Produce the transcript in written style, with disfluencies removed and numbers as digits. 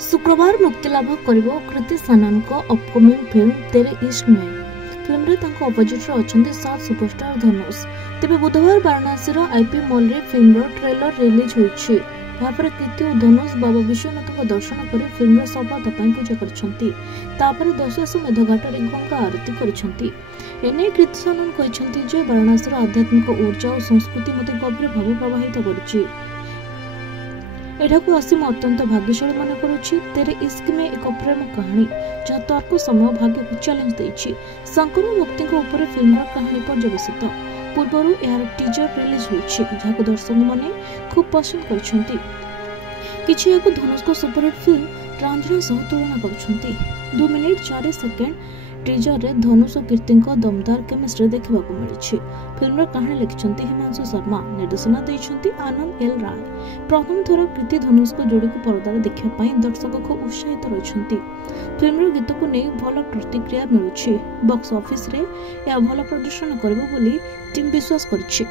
शुक्रवार मुक्तिलाभ कर कृति सनन को अपकमिंग फिल्म तेरे इश्क में फिल्म अपोजिट अच्छा साउथ सुपरस्टार धनुष। तेज बुधवार वाराणसी आईपी मॉल रे फिल्म ट्रेलर रिलीज होइछि। कृति और धनुष बाबा विश्वनाथ दर्शन कर फिल्म सफलता पूजा कर दशमेध घाट में गंगा आरती कर कृति सनन कहते वाराणसी आध्यात्मिक ऊर्जा और संस्कृति मत गभीर भाव प्रभावित कर एठाकू आसी अत्यंत भाग्यशाली मन करुछि। तेरे इश्क में एक प्रेम कहानी जहाँ तर्क समय भाग्य को चैलेंज देछि। शंकर मुक्ति ऊपर फिल्म कहानी पर्यवेसित पूर्व यार टीजर रिलीज होइछि जहाँ दर्शक माने खूब पसंद करछंती। किछि एक धनुष को सुपरहिट फिल्म रांझना सह तुलना करछंती। 2 मिनिट 4 सेकेंड टीजर रे धनुष और कीर्ति दमदार केमिस्ट्री देखा मिली। फिल्म कहानी लिखिंट हिमांशु शर्मा, निर्देशना देइछंती आनंद एल राय। प्रथम थर कृति धनुष को जोड़ी को पर्दार देखा दर्शक खूब उत्साहित रहिछंती। फिल्म गीत को नहीं भल प्रतिक्रिया मिलुछि। बॉक्स ऑफिस रे या भल प्रदर्शन करबो बोली टीम विश्वास करछि।